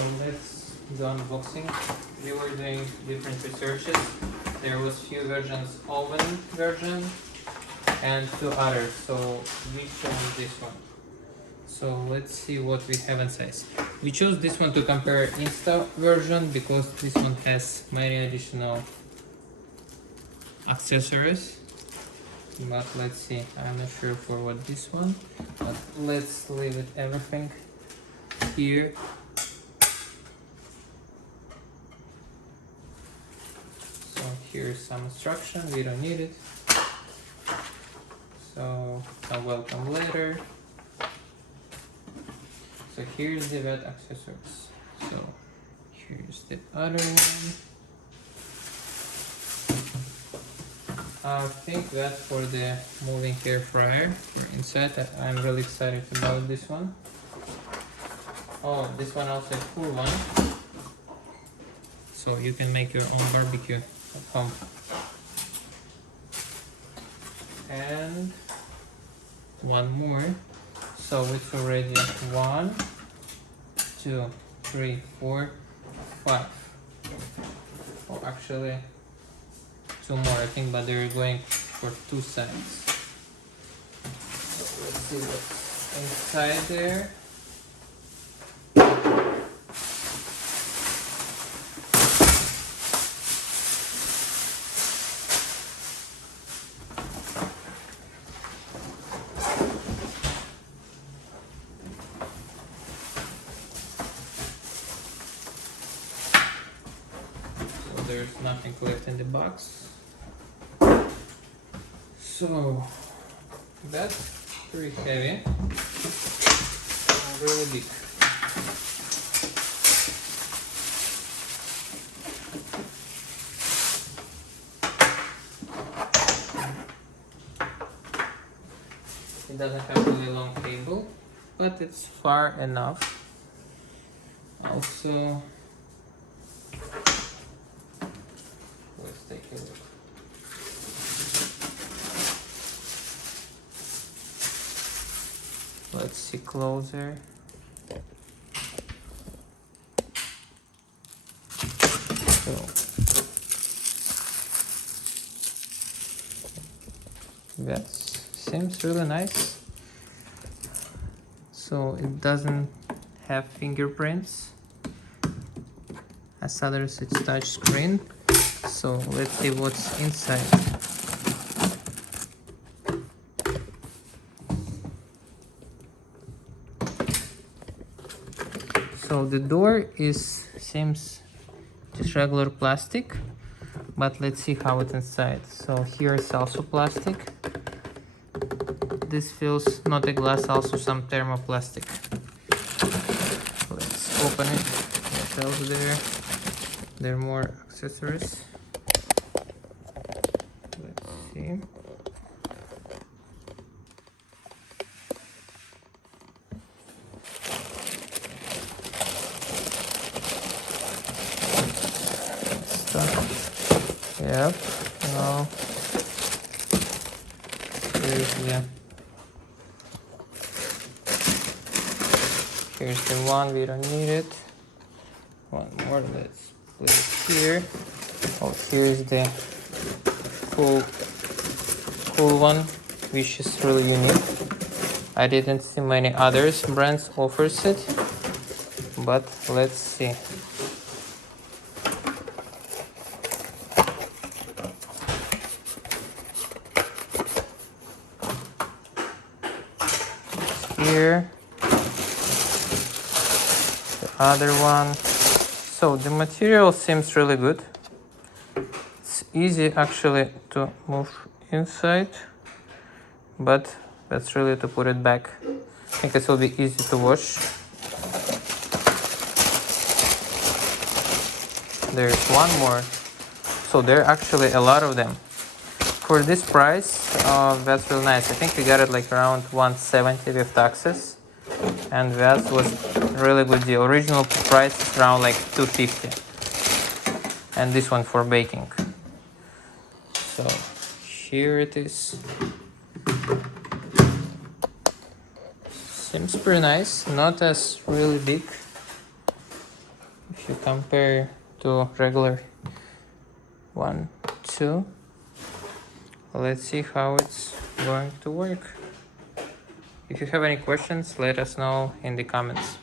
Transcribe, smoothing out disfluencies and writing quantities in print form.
So let's do unboxing. We were doing different researches. There was few versions, oven version and two others. So we chose this one. So let's see what we have inside. We chose this one to compare Insta version because this one has many additional accessories. But let's see, I'm not sure for what this one, but let's leave it everything here. So here's some instruction, we don't need it. So a welcome letter. So here's the wet accessories. So here's the other one. I think that for the moving air fryer for inside, I'm really excited about this one. Oh, this one also a cool one. So you can make your own barbecue at home. And one more. So it's already 1, 2, 3, 4, 5. Oh, actually 2 more, I think, but they're going for 2 sides. So let's see what's inside there. So there's nothing left in the box. So that's pretty heavy and really big. It doesn't have a really long cable, but it's far enough. Also, let's take a look. Let's see closer. So that seems really nice. So it doesn't have fingerprints as others, it's touch screen. So let's see what's inside. So the door seems just regular plastic, but let's see how it's inside. So here is also plastic. This feels not a glass, also some thermoplastic. Let's open it. What else there? There are more accessories. Let's see. Yep, no. Here's the one, we don't need it. One more, let's put it here. Oh, here's the cool one, which is really unique. I didn't see many others brands offers it, but let's see. Here, the other one. So the material seems really good. It's easy actually to move inside, but that's really to put it back. I think it will be easy to wash. There's one more. So there are actually a lot of them. For this price, that's really nice. I think we got it like around 170 with taxes, and that was a really good deal. Original price is around like 250, and this one for baking. So here it is. Seems pretty nice, not as really big if you compare to regular one, two. Let's see how it's going to work. If you have any questions, let us know in the comments.